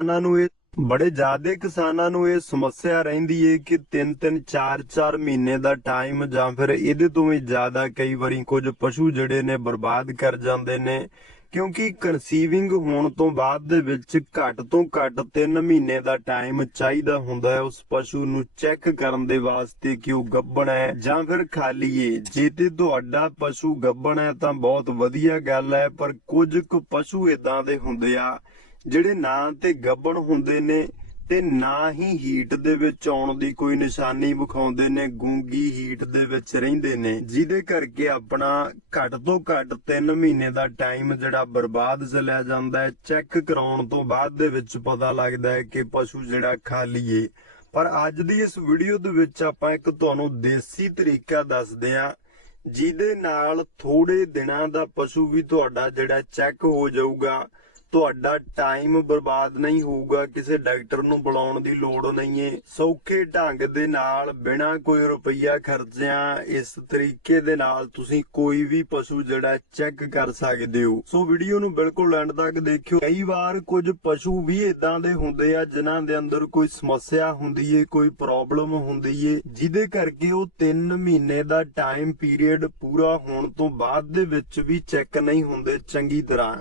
ਕਿਸਾਨਾਂ ਨੂੰ ਇਹ ਬੜੇ ਜ਼ਿਆਦੇ ਕਿਸਾਨਾਂ ਨੂੰ ਇਹ ਸਮੱਸਿਆ ਰਹਿੰਦੀ ਏ ਕਿ 3-3 4-4 ਮਹੀਨੇ ਦਾ ਟਾਈਮ ਜਾਂ ਫਿਰ ਇਹਦੇ ਤੋਂ ਵੀ ਜ਼ਿਆਦਾ ਕਈ ਵਾਰੀ ਕੁਝ ਪਸ਼ੂ ਜਿਹੜੇ ਨੇ ਬਰਬਾਦ ਕਰ ਜਾਂਦੇ ਨੇ। ਕਿਉਂਕਿ ਕਨਸੀਵਿੰਗ ਹੋਣ ਤੋਂ ਬਾਅਦ ਦੇ ਵਿੱਚ ਘੱਟ ਤੋਂ ਘੱਟ 3 ਮਹੀਨੇ ਦਾ ਟਾਈਮ ਚਾਹੀਦਾ ਹੁੰਦਾ ਹੈ ਉਸ ਪਸ਼ੂ ਨੂੰ ਚੈੱਕ ਕਰਨ ਦੇ ਵਾਸਤੇ ਕਿ ਉਹ ਗੱਭਣ ਹੈ ਜਾਂ ਫਿਰ ਖਾਲੀ ਏ। ਜੇ ਤੇ ਤੁਹਾਡਾ ਪਸ਼ੂ ਗੱਭਣ ਹੈ ਤਾਂ ਬਹੁਤ ਵਧੀਆ ਗੱਲ ਹੈ, ਪਰ ਕੁਝ ਕੁ ਪਸ਼ੂ ਇਦਾਂ ਦੇ ਹੁੰਦੇ ਆ ਜਿਹੜੇ ਨਾ ਤੇ ਗੱਭਣ ਹੁੰਦੇ ਨੇ ਤੇ ਨਾ ਹੀ ਹੀਟ ਦੇ ਵਿੱਚ ਆਉਣ ਦੀ ਕੋਈ ਨਿਸ਼ਾਨੀ ਵਿਖਾਉਂਦੇ ਨੇ, ਗੂੰਗੀ ਹੀਟ ਦੇ ਵਿੱਚ ਰਹਿੰਦੇ ਨੇ। ਜਿਹਦੇ ਕਰਕੇ ਆਪਣਾ ਘੱਟ ਤੋਂ ਘੱਟ 3 ਮਹੀਨੇ ਦਾ ਟਾਈਮ ਜਿਹੜਾ ਬਰਬਾਦ ਚਲਿਆ ਜਾਂਦਾ ਹੈ। ਚੈੱਕ ਕਰਾਉਣ ਤੋਂ ਬਾਅਦ ਦੇ ਵਿੱਚ ਪਤਾ ਲੱਗਦਾ ਹੈ ਕਿ ਪਸ਼ੂ ਜਿਹੜਾ ਖਾਲੀ ਏ। ਪਰ ਅੱਜ ਦੀ ਇਸ ਵੀਡੀਓ ਦੇ ਵਿੱਚ ਆਪਾਂ ਇੱਕ ਤੁਹਾਨੂੰ ਦੇਸੀ ਤਰੀਕਾ ਦੱਸਦੇ ਹਾਂ, ਜਿਹਦੇ ਨਾਲ ਥੋੜੇ ਦਿਨਾਂ ਦਾ ਪਸ਼ੂ ਵੀ ਤੁਹਾਡਾ ਜਿਹੜਾ ਚੈੱਕ ਹੋ ਜਾਊਗਾ ਤੁਹਾਡਾ ਟਾਈਮ ਬਰਬਾਦ ਨਹੀਂ ਹੋਊਗਾ, ਕਿਸੇ ਡਾਕਟਰ ਨੂੰ ਬੁਲਾਉਣ ਦੀ ਲੋੜ ਨਹੀਂ ਏ। ਸੌਖੇ ਢੰਗ ਦੇ ਨਾਲ ਬਿਨਾਂ ਕੋਈ ਰੁਪਈਆ ਖਰਚਿਆਂ, ਇਸ ਤਰੀਕੇ ਦੇ ਨਾਲ ਤੁਸੀਂ ਕੋਈ ਵੀ ਪਸ਼ੂ ਜਿਹੜਾ ਚੈੱਕ ਕਰ ਸਕਦੇ ਹੋ। ਸੋ ਵੀਡੀਓ ਨੂੰ ਬਿਲਕੁਲ ਐਂਡ ਤੱਕ ਦੇਖਿਓ। ਕਈ ਵਾਰ ਕੁਝ ਪਸ਼ੂ ਵੀ ਇਦਾਂ ਦੇ ਹੁੰਦੇ ਆ, ਜਿਨ੍ਹਾਂ ਦੇ ਅੰਦਰ ਕੋਈ ਸਮੱਸਿਆ ਹੁੰਦੀ ਏ, ਕੋਈ ਪ੍ਰੋਬਲਮ ਹੁੰਦੀ ਏ, ਜਿਹਦੇ ਕਰਕੇ ਉਹ 3 ਮਹੀਨੇ ਦਾ ਟਾਈਮ ਪੀਰੀਅਡ ਪੂਰਾ ਹੋਣ ਤੋਂ ਬਾਅਦ ਦੇ ਵਿੱਚ ਵੀ ਚੈੱਕ ਨਹੀਂ ਹੁੰਦੇ ਚੰਗੀ ਤਰ੍ਹਾਂ।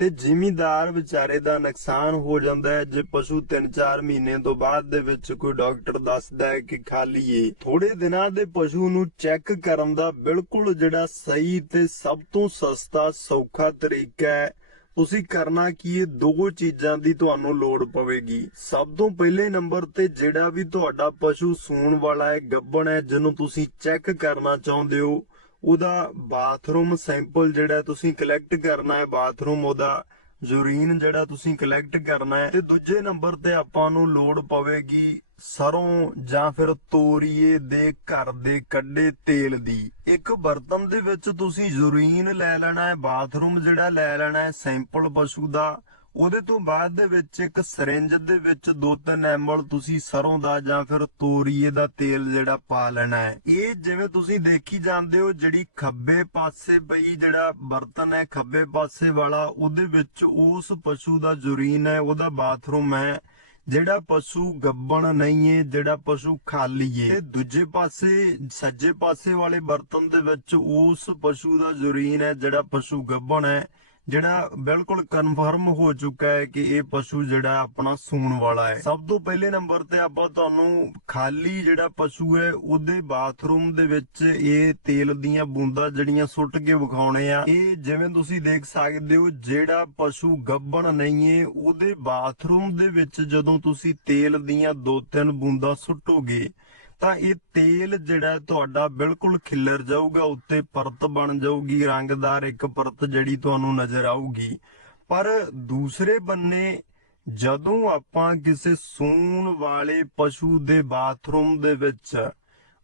ਤੇ ਜ਼ਿਮੀਦਾਰ ਵਿਚਾਰੇ ਦਾ ਨੁਕਸਾਨ ਹੋ ਜਾਂਦਾ ਹੈ। ਜੇ ਪਸ਼ੂ 3-4 ਮਹੀਨੇ ਤੋਂ ਬਾਅਦ ਦੇ ਵਿੱਚ ਕੋਈ ਡਾਕਟਰ ਦੱਸਦਾ ਹੈ ਕਿ ਖਾਲੀ ਏ ਥੋੜੇ ਦਿਨਾਂ ਦੇ ਪਸ਼ੂ ਨੂੰ ਚੈੱਕ ਕਰਨ ਦਾ ਬਿਲਕੁਲ ਜਿਹੜਾ ਸਹੀ ਤੇ ਸਭ ਤੋਂ ਸਸਤਾ ਸੌਖਾ ਤਰੀਕਾ ਹੈ। ਤੁਸੀਂ ਕਰਨਾ ਕੀ ਇਹ ਦੋ ਚੀਜ਼ਾਂ ਦੀ ਤੁਹਾਨੂੰ ਲੋੜ ਪਵੇਗੀ। ਸਭ ਤੋਂ ਪਹਿਲੇ ਨੰਬਰ ਤੇ ਜਿਹੜਾ ਵੀ ਤੁਹਾਡਾ ਪਸ਼ੂ ਸੂਣ ਵਾਲਾ ਹੈ, ਗੱਭਣ ਹੈ, ਜਿਹਨੂੰ ਤੁਸੀਂ ਚੈੱਕ ਕਰਨਾ ਚਾਹੁੰਦੇ ਹੋ ਉਹਦਾ ਬਾਥਰੂਮ ਸੈਂਪਲ ਜਿਹੜਾ ਤੁਸੀਂ ਕਲੈਕਟ ਕਰਨਾ ਹੈ, ਬਾਥਰੂਮ ਉਹਦਾ ਯੂਰੀਨ ਜਿਹੜਾ ਤੁਸੀਂ ਕਲੈਕਟ ਕਰਨਾ ਹੈ ਤੇ ਦੂਜੇ ਨੰਬਰ ਤੇ ਆਪਾਂ ਨੂੰ ਲੋੜ ਪਵੇਗੀ ਸਰੋਂ ਜਾਂ ਫਿਰ ਤੋਰੀਏ ਦੇ ਘਰ ਦੇ ਕੱਢੇ ਤੇਲ ਦੀ। ਇੱਕ ਬਰਤਨ ਦੇ ਵਿੱਚ ਤੁਸੀਂ ਯੂਰੀਨ ਲੈ ਲੈਣਾ ਹੈ, ਬਾਥਰੂਮ ਜਿਹੜਾ ਲੈ ਲੈਣਾ ਹੈ, ਸੈਂਪਲ ਪਸ਼ੂ ਦਾ ਉਹਦੇ ਤੋਂ ਬਾਅਦ ਦੇ ਵਿੱਚ ਇੱਕ ਸਿਰਿੰਜ ਦੇ ਵਿੱਚ 2-3 ਐਮਐਲ ਤੁਸੀਂ ਸਰੋਂ ਦਾ ਜਾਂ ਫਿਰ ਤੋਰੀਏ ਦਾ ਤੇਲ ਜਿਹੜਾ ਪਾ ਲੈਣਾ ਹੈ। ਇਹ ਜਿਵੇਂ ਤੁਸੀਂ ਦੇਖੀ ਜਾਂਦੇ ਹੋ, ਜਿਹੜੀ ਖੱਬੇ ਪਾਸੇ ਪਈ ਜਿਹੜਾ ਬਰਤਨ ਹੈ, ਖੱਬੇ ਪਾਸੇ ਵਾਲਾ, ਉਹਦੇ ਵਿੱਚ ਉਸ ਪਸ਼ੂ ਦਾ ਯੂਰੀਨ ਹੈ, ਉਹਦਾ ਬਾਥਰੂਮ ਹੈ। ਜਿਹੜਾ ਪਸ਼ੂ ਗੱਬਣ ਨਹੀਂ ਏ ਜਿਹੜਾ ਪਸ਼ੂ ਖਾਲੀ ਏ ਤੇ ਦੂਜੇ ਪਾਸੇ, ਸੱਜੇ ਪਾਸੇ ਵਾਲੇ ਬਰਤਨ ਦੇ ਵਿੱਚ ਉਸ ਪਸ਼ੂ ਦਾ ਯੂਰੀਨ ਹੈ, ਜਿਹੜਾ ਪਸ਼ੂ ਗੱਬਣ ਹੈ। ਜਿਹੜਾ ਬਿਲਕੁਲ ਕਨਫਰਮ ਹੋ ਚੁੱਕਾ ਹੈ ਕਿ ਇਹ ਪਸ਼ੂ ਜਿਹੜਾ ਆਪਣਾ ਸੂਣ ਵਾਲਾ ਹੈ। ਸਭ ਤੋਂ ਪਹਿਲੇ ਨੰਬਰ ਤੇ ਆਪਾਂ ਤੁਹਾਨੂੰ ਖਾਲੀ ਜਿਹੜਾ ਪਸ਼ੂ ਹੈ, ਉਹਦੇ ਬਾਥਰੂਮ ਦੇ ਵਿੱਚ ਇਹ ਤੇਲ ਦੀਆਂ ਬੂੰਦਾਂ ਜਿਹੜੀਆਂ ਸੁੱਟ ਕੇ ਵਿਖਾਉਣੇ ਆ। ਇਹ ਜਿਵੇਂ ਤੁਸੀਂ ਦੇਖ ਸਕਦੇ ਹੋ, ਜਿਹੜਾ ਪਸ਼ੂ ਗੱਭਣ ਨਹੀਂ ਹੈ ਉਹਦੇ ਬਾਥਰੂਮ ਦੇ ਵਿੱਚ ਜਦੋਂ ਤੁਸੀਂ ਤੇਲ ਦੀਆਂ ਦੋ ਤਿੰਨ ਬੂੰਦਾਂ ਸੁੱਟੋਗੇ ਤਾਂ ਇਹ ਤੇਲ ਜਿਹੜਾ ਤੁਹਾਡਾ ਬਿਲਕੁਲ ਖਿੱਲਰ ਜਾਊਗਾ, ਉੱਤੇ ਪਰਤ ਬਣ ਜਾਊਗੀ, ਰੰਗਦਾਰ ਇੱਕ ਪਰਤ ਜਿਹੜੀ ਤੁਹਾਨੂੰ ਨਜ਼ਰ ਆਊਗੀ। ਪਰ ਦੂਸਰੇ ਬੰਨੇ, ਜਦੋਂ ਆਪਾਂ ਕਿਸੇ ਸੂਣ ਵਾਲੇ ਪਸ਼ੂ ਦੇ ਬਾਥਰੂਮ ਦੇ ਵਿੱਚ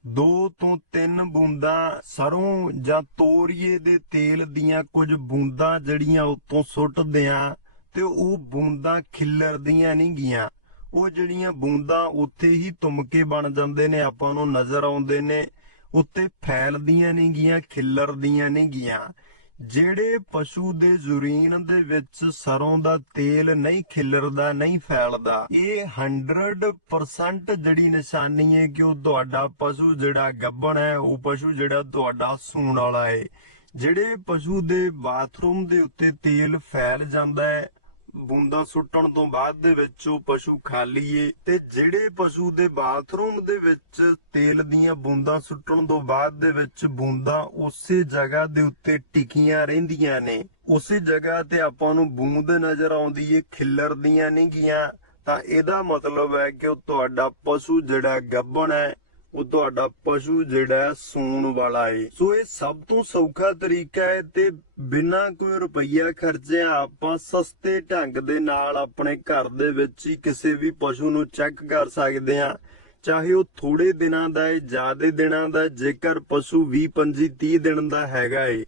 ਦੋ ਤੋਂ ਤਿੰਨ ਬੂੰਦਾਂ ਸਰੋਂ ਜਾਂ ਤੋਰੀਏ ਦੇ ਤੇਲ ਦੀਆਂ ਕੁਝ ਬੂੰਦਾਂ ਜਿਹੜੀਆਂ ਉੱਤੋਂ ਸੁੱਟਦੇ ਆ, ਤੇ ਉਹ ਬੂੰਦਾਂ ਖਿੱਲਰਦੀਆਂ ਨਹੀਂ ਗੀਆਂ। ਉਹ ਜਿਹੜੀਆਂ ਬੂੰਦਾਂ ਉੱਥੇ ਹੀ ਤੁਮਕੇ ਬਣ ਜਾਂਦੇ ਨੇ, ਆਪਾਂ ਨੂੰ ਨਜ਼ਰ ਆਉਂਦੇ ਨੇ, ਉੱਤੇ ਫੈਲਦੀਆਂ ਨਹੀਂ ਗੀਆਂ ਖਿੱਲਰਦੀਆਂ ਨਹੀਂ ਗੀਆਂ ਜਿਹੜੇ ਪਸ਼ੂ ਦੇ ਯੂਰੀਨ ਦੇ ਵਿੱਚ ਸਰੋਂ ਦਾ ਤੇਲ ਨਹੀਂ ਖਿੱਲਰਦਾ, ਨਹੀਂ ਫੈਲਦਾ, ਇਹ 100% ਜਿਹੜੀ ਨਿਸ਼ਾਨੀ ਹੈ ਕਿ ਉਹ ਤੁਹਾਡਾ ਪਸ਼ੂ ਜਿਹੜਾ ਗੱਬਣ ਹੈ, ਉਹ ਪਸ਼ੂ ਜਿਹੜਾ ਤੁਹਾਡਾ ਸੂਣ ਵਾਲਾ ਹੈ। ਜਿਹੜੇ ਪਸ਼ੂ ਦੇ ਬਾਥਰੂਮ ਦੇ ਉੱਤੇ ਤੇਲ ਫੈਲ ਜਾਂਦਾ ਹੈ ਬੂੰਦਾਂ ਸੁੱਟਣ ਤੋਂ ਬਾਅਦ ਦੇ ਵਿੱਚ ਉਹ ਪਸ਼ੂ ਖਾਲੀ ਏ ਤੇ ਜਿਹੜੇ ਪਸ਼ੂ ਦੇ ਬਾਥਰੂਮ ਦੇ ਵਿੱਚ ਤੇਲ ਦੀਆਂ ਬੂੰਦਾਂ ਸੁੱਟਣ ਤੋਂ ਬਾਅਦ ਦੇ ਵਿੱਚ ਬੂੰਦਾਂ ਉਸੇ ਜਗ੍ਹਾ ਦੇ ਉੱਤੇ ਟਿਕੀਆਂ ਰਹਿੰਦੀਆਂ ਨੇ। ਉਸੇ ਜਗ੍ਹਾ ਤੇ ਆਪਾਂ ਨੂੰ ਬੂੰਦ ਨਜ਼ਰ ਆਉਂਦੀ ਏ ਖਿੱਲਰਦੀਆਂ ਨਹੀਂ ਗੀਆਂ ਤਾਂ ਇਹਦਾ ਮਤਲਬ ਹੈ ਕਿ ਉਹ ਤੁਹਾਡਾ ਪਸ਼ੂ ਜਿਹੜਾ ਗੱਭਣ ਹੈ ਉਹ ਤੁਹਾਡਾ ਪਸ਼ੂ ਜਿਹੜਾ ਸੂਣ ਵਾਲਾ ਏ। ਸੋ ਇਹ ਸਭ ਤੋਂ ਸੌਖਾ ਤਰੀਕਾ ਹੈ ਤੇ ਬਿਨਾਂ ਕੋਈ ਰੁਪਈਆ ਖਰਚਿਆ ਆਪਾਂ ਸਸਤੇ ਢੰਗ ਦੇ ਨਾਲ ਆਪਣੇ ਘਰ ਦੇ ਵਿੱਚ ਹੀ ਕਿਸੇ ਵੀ ਪਸ਼ੂ ਨੂੰ ਚੈੱਕ ਕਰ ਸਕਦੇ ਹਾਂ। ਚਾਹੇ ਉਹ ਥੋੜੇ ਦਿਨਾਂ ਦਾ ਹੈ ਜ਼ਿਆਦੇ ਦਿਨਾਂ ਦਾ ਜੇਕਰ ਪਸ਼ੂ 20 25 30 ਦਿਨ ਦਾ ਹੈਗਾ ਏ।